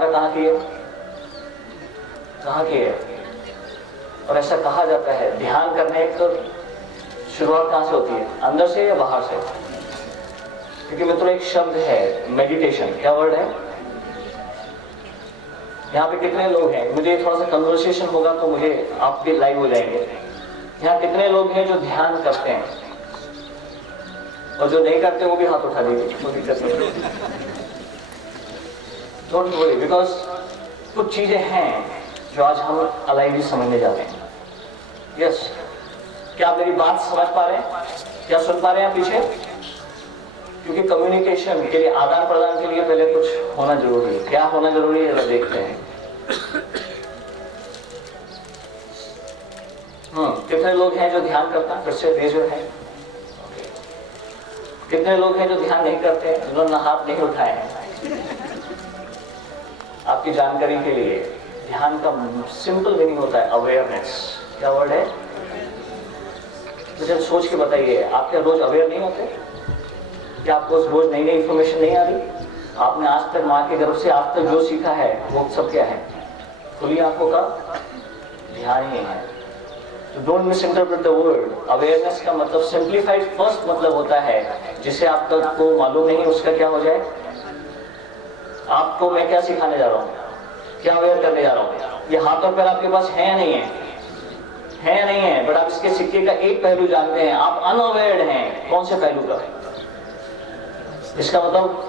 यात्रा कहाँ की है? कहाँ की है? और ऐसा कहा जाता है ध्यान करने की शुरुआत कहाँ से होती है? अंदर से या बाहर से? क्योंकि मित्रों एक शब्द है मेडिटेशन, क्या वर्ड है? यहाँ पे कितने लोग हैं, मुझे थोड़ा सा कन्वर्सेशन होगा तो मुझे आप भी लाइव हो जाएंगे। यहाँ कितने लोग हैं जो ध्यान करते हैं? और जो नहीं करते वो भी हाथ उठा दीजिए, कोई दिक्कत नहीं। डोंट वरी, बिकॉज कुछ चीजें हैं जो आज हम अलाइवी समझने जा रहे हैं। यस, क्या आप मेरी बात समझ पा रहे हैं? क्या सुन पा रहे हैं पीछे? क्योंकि कम्युनिकेशन के लिए, आदान प्रदान के लिए पहले कुछ होना जरूरी है। क्या होना जरूरी है, देखते हैं। कितने लोग हैं जो ध्यान करते हैं? फिर से रेज योर हैंड। कितने लोग हैं जो ध्यान नहीं करते हैं, जिन्होंने हाथ नहीं उठाए हैं? आपकी जानकारी के लिए, ध्यान का सिंपल मीनिंग होता है अवेयरनेस। क्या वर्ड है? मुझे सोच के बताइए, आप क्या रोज अवेयर नहीं होते? क्या आपको रोज नई नई इंफॉर्मेशन नहीं आ रही? आपने आज तक माँ के गर्भ से आज तक जो सीखा है वो सब क्या है? खुली आंखों का ध्यान ही है। तो don't miss interpret the word. Awareness का मतलब सिंप्लीफाइड फर्स्ट मतलब होता है जिसे आप तक को मालूम नहीं उसका क्या हो जाए। आपको मैं क्या सिखाने जा रहा हूँ, क्या अवेयर करने जा रहा हूँ? ये हाथ और पैर आपके पास है या नहीं है? है या नहीं है? बट आप इसके सिक्के का एक पहलू जानते हैं, आप अनअवेयर्ड हैं। कौन से पहलू का? इसका मतलब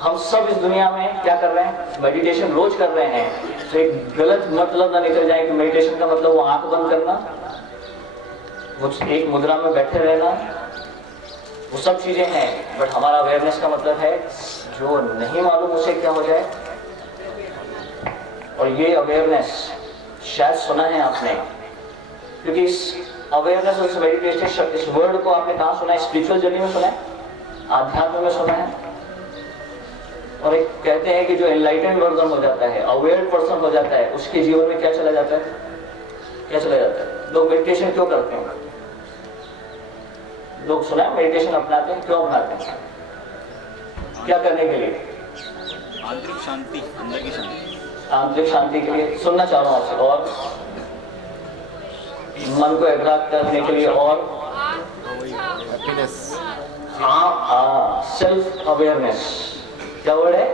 हम सब इस दुनिया में क्या कर रहे हैं? मेडिटेशन रोज कर रहे हैं। तो एक गलत मतलब ना निकल जाए कि मेडिटेशन का मतलब वो आंख बंद करना, वो एक मुद्रा में बैठे रहना, वो सब चीजें हैं। बट हमारा अवेयरनेस का मतलब है जो नहीं मालूम उसे क्या हो जाए। और ये अवेयरनेस शायद सुना है आपने, क्योंकि इस अवेयरनेस और मेडिटेशन इस वर्ड को आपने कहाँ सुना है? स्पिरिचुअल जर्नी में सुना है, आध्यात्म में सुना है। और एक कहते हैं कि जो एनलाइटेंड वर्जन हो जाता है, अवेयर पर्सन हो जाता है, उसके जीवन में क्या चला जाता है? क्या चला जाता है? लोग मेडिटेशन क्यों करते हैं? लोग सुना है मेडिटेशन अपनाते हैं, क्यों अपनाते हैं? क्या करने के लिए? आंतरिक शांति, अंदर की शांति। आंतरिक शांति के लिए। सुनना चाह रहा हूँ आपसे। और मन को एकाग्र करने के लिए। और हैप्पीनेस। Self awareness. क्या वर्ड है?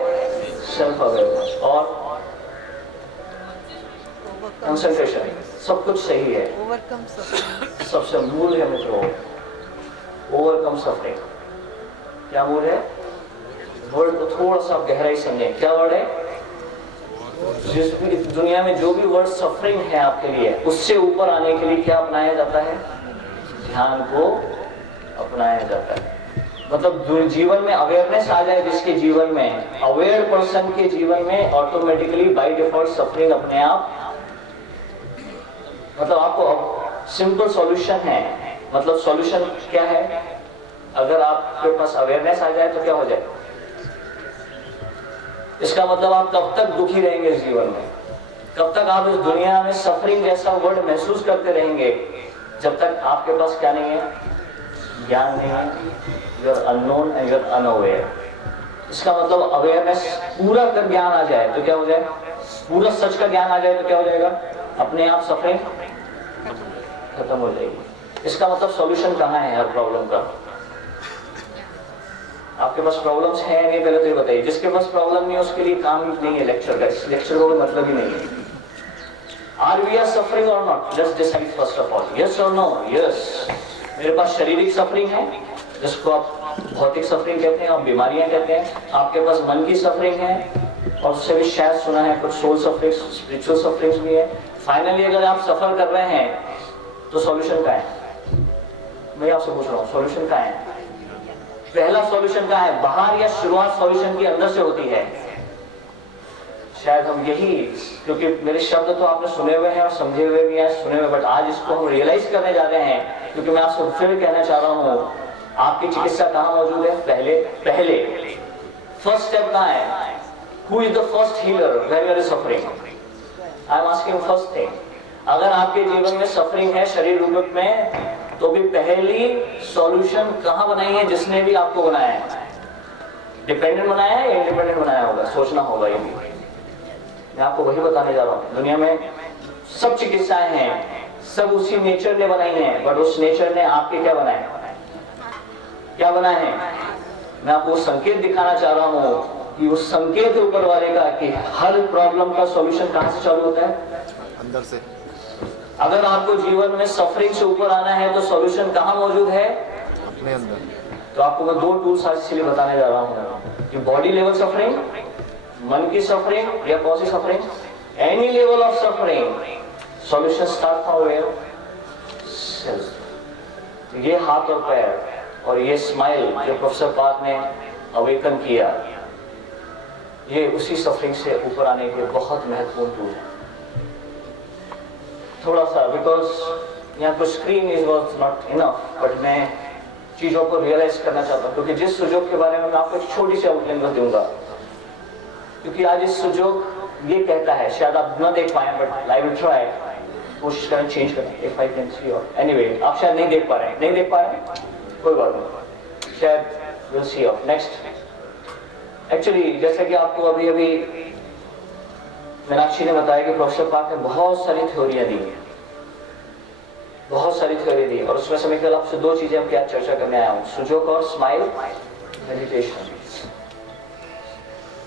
Self awareness. और कंसंट्रेशन। सब कुछ सही है। ओवरकम सफरिंग सबसे मूल है मित्रों, ओवरकम सफरिंग। क्या मूल है? वर्ड को थोड़ा सा गहराई समझें। क्या वर्ड है? जिस भी दुनिया में जो भी वर्ड सफरिंग है आपके लिए, उससे ऊपर आने के लिए क्या अपनाया जाता है? ध्यान को अपनाया जाता है। मतलब जीवन में अवेयरनेस आ जाए जिसके जीवन में, अवेयर पर्सन के जीवन में ऑटोमेटिकली बाय डिफॉल्ट सफरिंग अपने आप, मतलब आपको सिंपल सॉल्यूशन है। मतलब सॉल्यूशन क्या है? अगर आपके पास अवेयरनेस आ जाए तो क्या हो जाए? इसका मतलब आप कब तक दुखी रहेंगे इस जीवन में? कब तक आप इस दुनिया में सफरिंग जैसा वर्ड महसूस करते रहेंगे? जब तक आपके पास क्या नहीं है? ज्ञान नहीं है। You are unknown and you are unaware. इसका मतलब अवेयरनेस पूरा कर ज्ञान आ जाए तो क्या हो जाए? पूरा सच का ज्ञान आ जाए तो क्या हो जाएगा? अपने आप सफरिंग खत्म हो जाएगी। इसका मतलब सॉल्यूशन कहाँ है हर प्रॉब्लम का? आपके पास प्रॉब्लम्स हैं नहीं, पहले तो ये बताइए। जिसके पास प्रॉब्लम नहीं है उसके लिए काम नहीं है लेक्चर का। इस लेक्चर का कोई मतलब ही नहीं है। आर वी आर सफरिंग और not? Let's decide first of all, yes और नो? यस। मेरे पास शारीरिक सफरिंग है जिसको आप भौतिक सफरिंग कहते हैं, आप बीमारियां कहते हैं। आपके पास मन की सफरिंग है और उससे भी शायद सुना है कुछ सोल सफरिंग, स्पिरिचुअल सफरिंग भी है। फाइनली अगर आप सफर कर रहे हैं तो सॉल्यूशन क्या है? मैं आपसे पूछ रहा हूँ, सॉल्यूशन क्या है? पहला सॉल्यूशन क्या है? बाहर या शुरुआत सॉल्यूशन की अंदर से होती है। शायद हम यही, क्योंकि मेरे शब्द तो आपने सुने हुए हैं और समझे हुए भी हैं, सुने हुए, बट आज इसको हम रियलाइज करने जा रहे हैं। क्योंकि मैं आपसे फिर कहना चाह रहा हूँ, आपकी चिकित्सा कहाँ मौजूद है? पहले फर्स्ट स्टेप कहाँ है? Who is the first healer when you are suffering? I am asking first thing. अगर आपके जीवन में सफरिंग है शरीर रूप में, तो भी पहली सॉल्यूशन कहाँ बनाई है? जिसने भी आपको बनाया है, डिपेंडेंट बनाया है या इंडिपेंडेंट बनाया होगा? सोचना होगा ये भी। मैं आपको वही बताने जा रहा हूँ। दुनिया में सब चिकित्साएं हैं, सब उसी नेचर ने बनाई हैं, बट उस नेचर ने आपके क्या बनाए, क्या बनाए हैं? मैं आपको संकेत दिखाना चाह रहा हूँ कि उस संकेत ऊपर वाले का कि हर प्रॉब्लम का सॉल्यूशन कहां से चालू होता है? अंदर से। अगर आपको जीवन में सफरिंग से ऊपर आना है तो सॉल्यूशन कहां मौजूद है? अपने अंदर। तो आपको मैं 2 टूल्स आज इसलिए बताने जा रहा हूं कि बॉडी लेवल सफरिंग, मन की सफरिंग या कौन सी suffering, any level of suffering, solution start from where? Self. ये हाथ और पैर और ये स्माइल जो प्रोफेसर पार्क ने अवेकन किया, ये उसी सफरिंग से ऊपर आने के बहुत महत्वपूर्ण टूल है। थोड़ा सा बिकॉज यहाँ पर screen is was not enough, but मैं चीजों को रियलाइज करना चाहता हूँ, क्योंकि जिस सुजोग के बारे में मैं आपको एक छोटी सी आउटलाइन बस दूंगा, क्योंकि आज इस सुजोग ये कहता है, शायद आप न देख पाए बट आई विल ट्राई, कोशिश करें चेंज करें इफ आई कैन सी। और एनीवे आप शायद नहीं देख पा रहे हैं, कोई बात नहीं, शायद will see of next. Actually जैसे कि आपको अभी अभी मीनाक्षी ने बताया कि प्रोफेसर पार्क ने बहुत सारी थ्योरियां दी, बहुत सारी थ्योरी दी, और उसमें से मैं कल आपसे 2 चीजें क्या चर्चा करने आया हूं, सुजोग और स्माइल मेडिटेशन।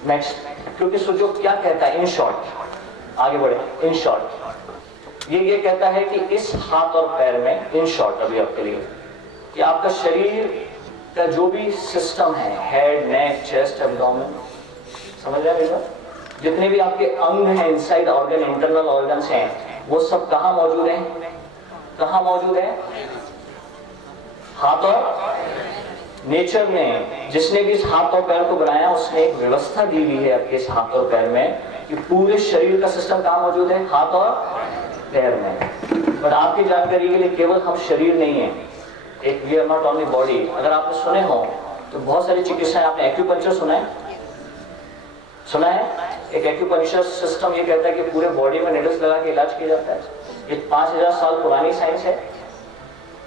नेक्स्ट, क्योंकि सुजोग क्या कहता है इन शॉर्ट, आगे बढ़े, इन शॉर्ट ये कहता है कि इस हाथ और पैर में, इन शॉर्ट अभी आपके लिए, कि आपका शरीर का जो भी सिस्टम है, हेड, नेक, चेस्ट, एब्डोमेन, समझ रहे हैं, जितने भी आपके अंग हैं, इनसाइड ऑर्गन, इंटरनल ऑर्गन्स हैं, वो सब कहां मौजूद हैं? कहां मौजूद है? हाथ और नेचर ने, जिसने भी इस हाथ और पैर को बनाया, उसने एक व्यवस्था दी हुई है आपके इस हाथ और पैर में कि पूरे शरीर का सिस्टम कहां मौजूद है? हाथ और पैर में। पर आपकी जानकारी के लिए केवल हम शरीर नहीं है, एक we are not only body. अगर आपने सुने हो तो बहुत सारी चिकित्साएं, आपने एक्यूपंक्चर सुना है? सुना है? एक एक्यूपंक्चर सिस्टम ये कहता है कि पूरे बॉडी में निडल्स लगा के इलाज किया जाता है। ये 5000 साल पुरानी साइंस है,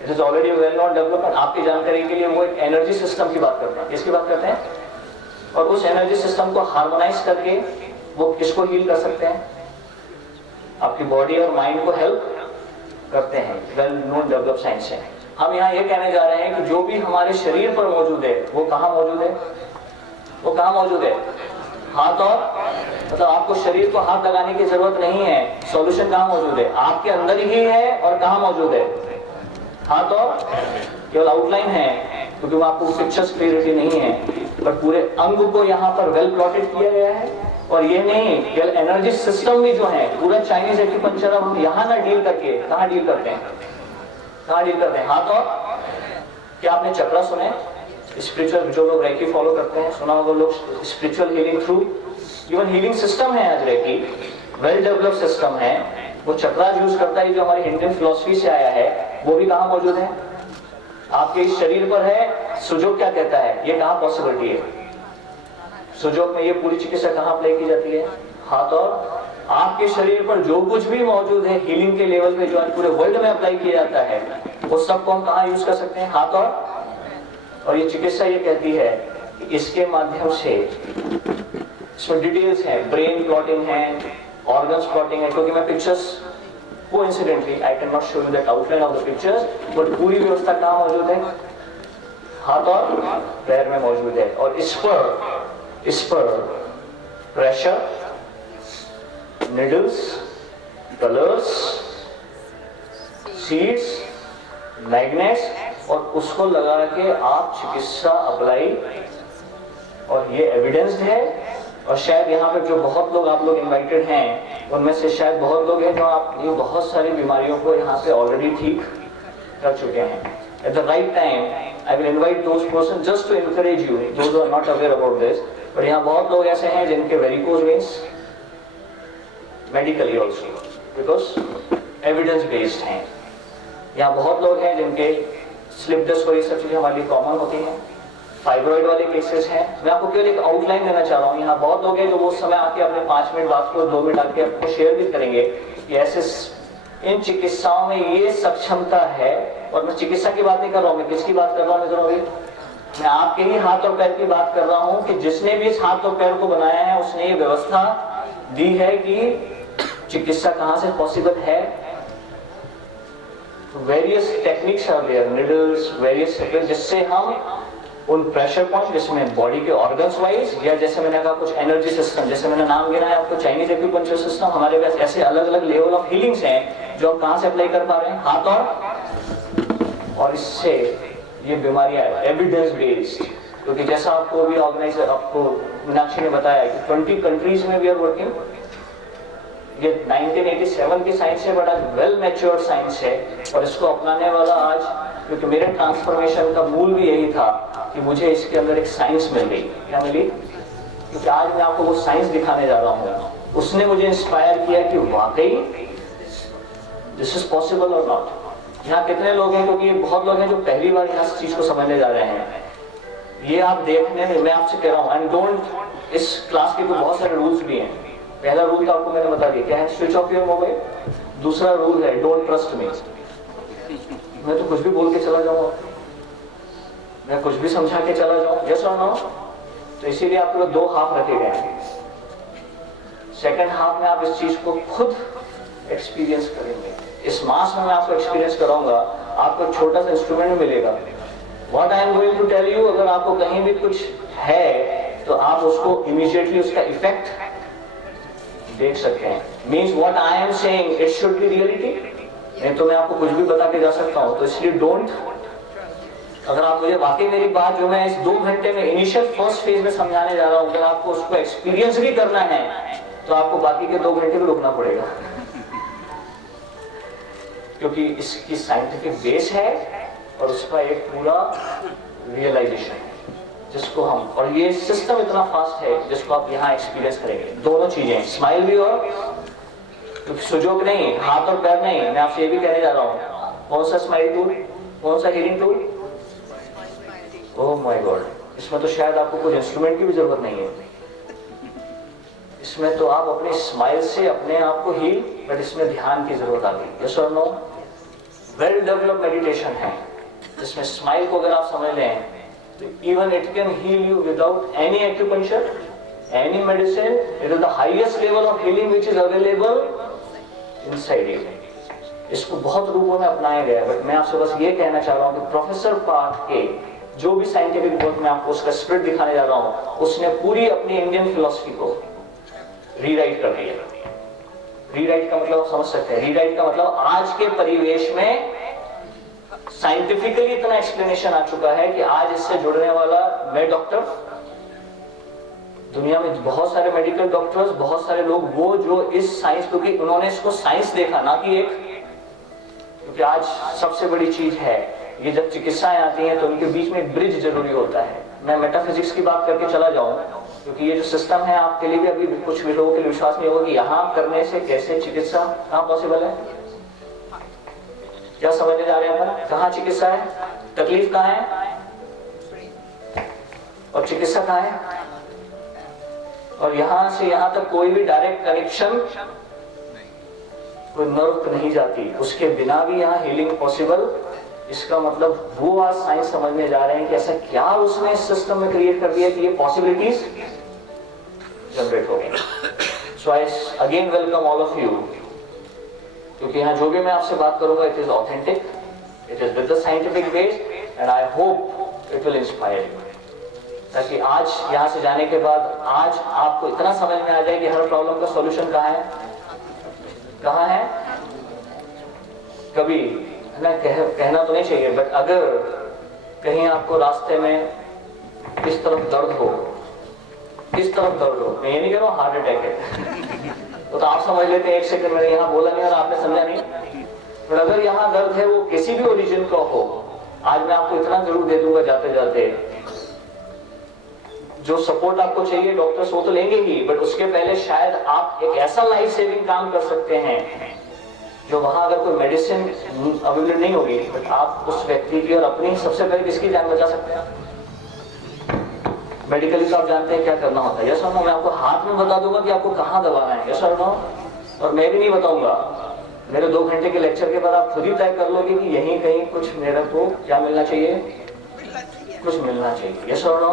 it is already well not development. आपकी जानकारी के लिए वो एक एनर्जी सिस्टम की बात करते हैं। किसकी बात करते हैं? और उस एनर्जी सिस्टम को हार्मोनाइज करके वो किसको हील कर सकते हैं? आपकी बॉडी और माइंड को हेल्प करते हैं। वेल नोन डेवलप साइंस है। हम यहाँ ये कहने जा रहे हैं कि जो भी हमारे शरीर पर मौजूद है वो कहाँ मौजूद है? वो कहाँ मौजूद है? हाथ और, मतलब आपको शरीर को हाथ लगाने की जरूरत नहीं है। सॉल्यूशन कहाँ मौजूद है? आपके अंदर ही है। और कहाँ मौजूद है? हाथ और, केवल आउटलाइन है क्योंकि वो आपको पिक्चर्स क्लियरिटी नहीं है, पर पूरे अंग को यहाँ पर वेल प्लॉटेड किया गया है। और ये नहीं, केवल एनर्जी सिस्टम भी जो है, पूरा चाइनीज एक्यूपंक्चर हम यहाँ ना डील करके कहाँ डील करते हैं? कहाँ डील करते हैं? हाथ और। क्या आपने चक्रा सुने? स्पिरिचुअल, जो लोग रेकी फॉलो करते हैं, सुना होगा लोग, spiritual healing through, even healing system है आज रेकी, वेल डेवलप सिस्टम है। वो चक्रा यूज करता है जो हमारी इंडियन फिलोसफी से आया है, वो भी कहाँ मौजूद है? आपके इस शरीर पर है। सुजोग क्या कहता है? ये कहाँ पॉसिबिलिटी है? सुजोग में ये पूरी चिकित्सा कहाँ अप्लाई की जाती है? हाथ और। आपके शरीर पर जो कुछ भी मौजूद है हीलिंग के लेवल पे, जो आज पूरे वर्ल्ड में अप्लाई किया जाता है, वो सबको हम कहाँ यूज कर सकते हैं? हाथ और ये चिकित्सा ये कहती है कि इसके माध्यम से, इसमें डिटेल्स है, ब्रेन प्लॉटिंग है, ऑर्गन्स प्लॉटिंग है, क्योंकि मैं pictures coincidentally I can not show you that outline of the pictures, but पूरी व्यवस्था कहाँ मौजूद है? हाथ और पैर में मौजूद है। और इस पर pressure, needles, colours, seeds, magnets, और उसको लगा के आप चिकित्सा अप्लाई, और ये एविडेंस्ड है। और शायद यहाँ पे जो बहुत लोग आप लोग इनवाइटेड हैं, उनमें से शायद बहुत लोग हैं जो आप ये बहुत सारी बीमारियों को यहाँ पे ऑलरेडी ठीक कर चुके हैं। At the right time, I will invite those persons just to encourage you, those who are not aware about this. पर यहाँ बहुत लोग ऐसे हैं जिनके varicose veins medically also, because evidence based हैं। यहाँ बहुत लोग हैं जिनके स्लिप डिस्क और ये सब चीजें हमारे लिए कॉमन होती हैं। फाइब्रॉइड वाले केसेस हैं। मैं आपको केवल एक आउटलाइन देना चाह रहा हूँ। यहाँ बहुत लोग हैं जो वो समय आके अपने 5 मिनट बात को 2 मिनट आके आपको शेयर भी करेंगे कि ऐसे इन चिकित्साओं में ये सक्षमता है। और मैं चिकित्सा की बात नहीं कर रहा हूँ, मैं किसकी बात कर रहा हूँ? मैं आपके ही हाथ और पैर की बात कर रहा हूँ कि जिसने भी इस हाथ और पैर को बनाया है उसने ये व्यवस्था दी है कि चिकित्सा कहाँ से पॉसिबल है। Various techniques are there, needles, various techniques, जिससे हम उन प्रेशर पॉइंट जिसमें बॉडी के ऑर्गन्स वाइज, या जैसे मैंने कहा कुछ एनर्जी सिस्टम, जैसे मैंने नाम गिना है आपको चाइनीज एक्यूपंक्चर सिस्टम, हमारे पास ऐसे अलग अलग लेवल ऑफ हीलिंग्स हैं जो हम कहाँ से अप्लाई कर पा रहे हैं, हाथ और इससे ये बीमारियां एविडेंस बेस्ड, क्योंकि जैसा आपको भी ऑर्गेनाइजर आपको मीनाक्षी ने बताया कि 20 कंट्रीज में वी आर वर्किंग। ये 1987 की साइंस है, बड़ा वेल मैच्योर्ड साइंस है, और इसको अपनाने वाला आज, क्योंकि मेरे ट्रांसफॉर्मेशन का मूल भी यही था कि मुझे इसके अंदर एक साइंस मिल गई। क्या मिली? क्योंकि आज मैं आपको वो साइंस दिखाने जा रहा हूँ, उसने मुझे इंस्पायर किया कि वाकई दिस इज पॉसिबल और नॉट। यहाँ कितने लोग हैं, क्योंकि बहुत लोग हैं जो पहली बार यहाँ चीज को समझने जा रहे हैं। ये आप देखने में, मैं आपसे कह रहा हूँ, एंड डोंट, इस क्लास के तो बहुत सारे रूल्स भी हैं। पहला रूल तो आपको मैंने बता दिया, क्या है? Switch off your mobile. दूसरा रूल है डोंट ट्रस्ट मी। मैं तो कुछ भी बोल के चला जाऊंगा, मैं कुछ भी समझा के चला जाऊं, यस और नो। तो इसीलिए आपको 2 हाफ रखे गए हैं। सेकंड हाफ में आप इस चीज को खुद एक्सपीरियंस करेंगे। इस मास में मैं आपको एक्सपीरियंस कराऊंगा, आपको एक छोटा सा इंस्ट्रूमेंट मिलेगा। What I am going to tell you, अगर आपको कहीं भी कुछ है तो आप उसको इमीडिएटली उसका इफेक्ट देख सकते हैं। Means what I am saying it should be reality. नहीं तो मैं आपको कुछ भी बता के जा सकता हूं, तो इसलिए डोंट। अगर आप मुझे वाकई मेरी बात जो मैं इस 2 घंटे में इनिशियल फर्स्ट फेज में समझाने जा रहा हूं, अगर आपको उसको एक्सपीरियंस भी करना है तो आपको बाकी के 2 घंटे भी रुकना पड़ेगा, क्योंकि इसकी साइंटिफिक बेस है और उसका एक पूरा रियलाइजेशन है जिसको हम, और ये सिस्टम इतना फास्ट है जिसको आप यहाँ एक्सपीरियंस करेंगे। दोनों चीजें, स्माइल भी और, क्योंकि सुजोग नहीं, हाथ और पैर नहीं। मैं आपसे ये भी कहने जा रहा हूँ, कौन सा स्माइल टूल, कौन सा healing tool? Oh my God, इसमें तो शायद आपको कोई इंस्ट्रूमेंट की भी जरूरत नहीं है। इसमें तो आप अपने स्माइल से अपने आप को हील, बट इसमें ध्यान की जरूरत आ गई। यस और नो? वेल डेवलप्ड मेडिटेशन है जिसमें स्माइल को अगर आप समझ लें तो even it can heal you without any acupuncture, any medicine. It is the highest level of healing which is available inside you. इसको बहुत रूपों में अपनाया गया है, बट मैं आपसे बस ये कहना चाह रहा हूँ कि प्रोफेसर पार्थ के जो भी साइंटिफिक वर्क में आपको उसका स्पिरिट दिखाने जा रहा हूँ, उसने पूरी अपनी इंडियन फिलॉसफी को रीराइट कर दिया। रीराइट का मतलब समझ सकते हैं, रीराइट का मतलब आज के परिवेश में साइंटिफिकली इतना एक्सप्लेनेशन आ चुका है कि आज इससे जुड़ने वाला, मैं डॉक्टर, दुनिया में बहुत सारे मेडिकल डॉक्टर्स, बहुत सारे लोग वो जो इस साइंस, क्योंकि उन्होंने इसको साइंस देखा ना कि एक, क्योंकि आज सबसे बड़ी चीज है ये, जब चिकित्साएं आती हैं तो उनके बीच में एक ब्रिज जरूरी होता है। मैं मेटाफिजिक्स की बात करके चला जाऊं, क्योंकि ये जो सिस्टम है आपके लिए भी अभी कुछ लोगों के लिए विश्वास नहीं होगा कि यहाँ करने से कैसे चिकित्सा कहाँ पॉसिबल है। क्या समझने जा रहे हैं अपन? कहाँ चिकित्सा है, तकलीफ कहाँ है और चिकित्सा कहाँ है, और यहां से यहां तक कोई भी डायरेक्ट कनेक्शन, कोई नर्व नहीं जाती, उसके बिना भी यहाँ हीलिंग पॉसिबल। इसका मतलब वो आज साइंस समझने जा रहे हैं कि ऐसा क्या उसने इस सिस्टम में क्रिएट कर दिया कि ये पॉसिबिलिटीज जनरेट हो गई। So I again welcome all of you, क्योंकि यहाँ जो भी मैं आपसे बात करूंगा it is authentic, it is with the scientific base, and I hope it will inspire you, ताकि आज यहाँ से जाने के बाद आज आपको इतना समझ में आ जाए कि हर प्रॉब्लम का सॉल्यूशन कहाँ है, कहाँ है। कभी मैं कहना तो नहीं चाहिए, बट अगर कहीं आपको रास्ते में इस तरफ दर्द हो, इस तरफ दर्द हो, मैं ये नहीं कह रहा हूँ हार्ट अटैक है तो आप समझ लेते हैं 1 सेकंड मैंने यहाँ बोला नहीं और आपने समझा नहीं, पर अगर यहाँ दर्द है वो किसी भी ओरिजिन का हो, आज मैं आपको इतना जरूर दे दूंगा जाते जाते, जो सपोर्ट आपको चाहिए डॉक्टर्स वो तो लेंगे ही, बट उसके पहले शायद आप एक ऐसा लाइफ सेविंग काम कर सकते हैं जो वहां अगर कोई मेडिसिन अवेलेबल नहीं होगी, बट आप उस व्यक्ति की और अपनी, सबसे पहले किसकी जान बचा सकते हैं। मेडिकली तो आप जानते हैं क्या करना होता है, यस और नो। मैं आपको हाथ में बता दूंगा कि आपको कहाँ दबाना है, यस और नो, और मैं भी नहीं बताऊंगा। मेरे 2 घंटे के लेक्चर के बाद आप खुद ही तय कर लोगे कि यहीं कहीं कुछ मेरे को क्या मिलना चाहिए, कुछ मिलना चाहिए, यस और नो।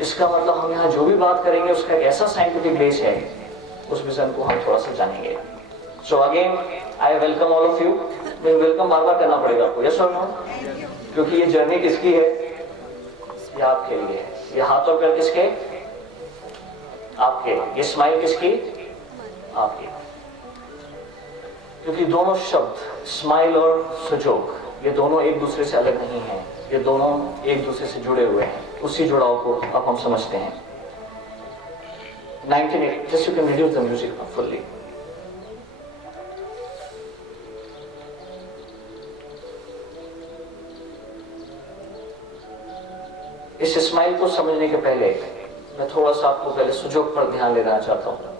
इसका मतलब हम यहाँ जो भी बात करेंगे उसका एक ऐसा साइंटिफिक बेस है उस विजन को हम थोड़ा सा जानेंगे। So again I welcome all of you. Welcome बार बार करना पड़ेगा आपको, यस और नो? क्योंकि ये जर्नी किसकी है? ये आपके लिए है। ये हाथ और पैर किसके? आपके। ये स्माइल किसकी? आपकी। क्योंकि दोनों शब्द स्माइल और सुजोग, ये दोनों एक दूसरे से अलग नहीं हैं, ये दोनों एक दूसरे से जुड़े हुए हैं। उसी जुड़ाव को अब हम समझते हैं। 1980, just you can reduce the music fully. इस स्माइल को समझने के पहले मैं थोड़ा सा आपको पहले सुजोग पर ध्यान ले देना चाहता हूं।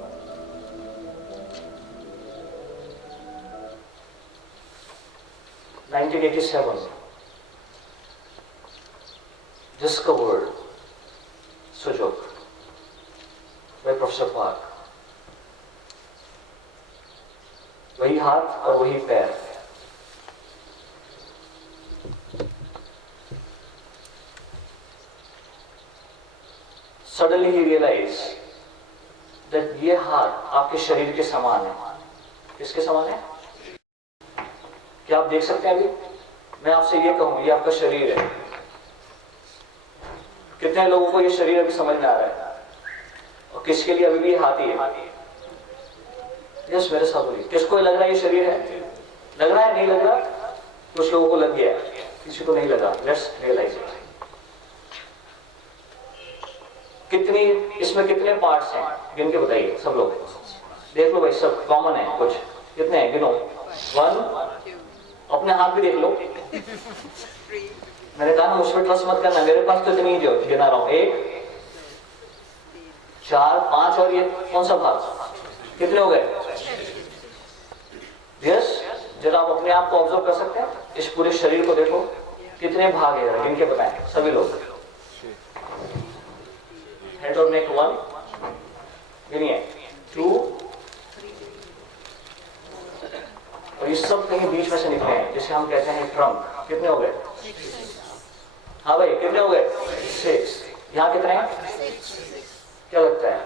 discovered सुजोग by professor park. वही हाथ और वही पैर, suddenly he realized that ये हाथ आपके शरीर के समान है। किसके समान है? क्या आप देख सकते हैं? अभी मैं आपसे ये कहूं, ये आपका शरीर है। कितने लोगों को ये शरीर अभी समझ में आ रहा है? और किसके लिए अभी भी हाथ ही है? यस, मेरे साथ बोलिए। किसको लग रहा है ये शरीर है? लग रहा है? नहीं लग रहा? कुछ लोगों को लग गया, किसी को नहीं लगा। Let's realise it. कितनी इसमें कितने पार्ट्स हैं? गिन के बताइए सब लोग। देख लो भाई, सब कॉमन है कुछ। कितने हैं? गिनो। 1, अपने हाथ भी देख लो। मैंने कहा ना मुझ पर ट्रस्ट मत करना, मेरे पास तो इतनी जो गिना रहा हूं। 1, 4, 5 और ये कौन सा भाग? कितने हो गए? यस, जरा आप अपने आप को ऑब्जर्व कर सकते हैं। इस पूरे शरीर को देखो, कितने भाग है? गिन के बताएं सभी लोग। हेड और नेक 1, गिनिए 2, और ये सब कहीं बीच में से निकले हैं, जिसे हम कहते हैं ट्रंक। कितने हो गए? हाँ भाई, कितने हो गए? 6। यहाँ कितने हैं? क्या लगता है?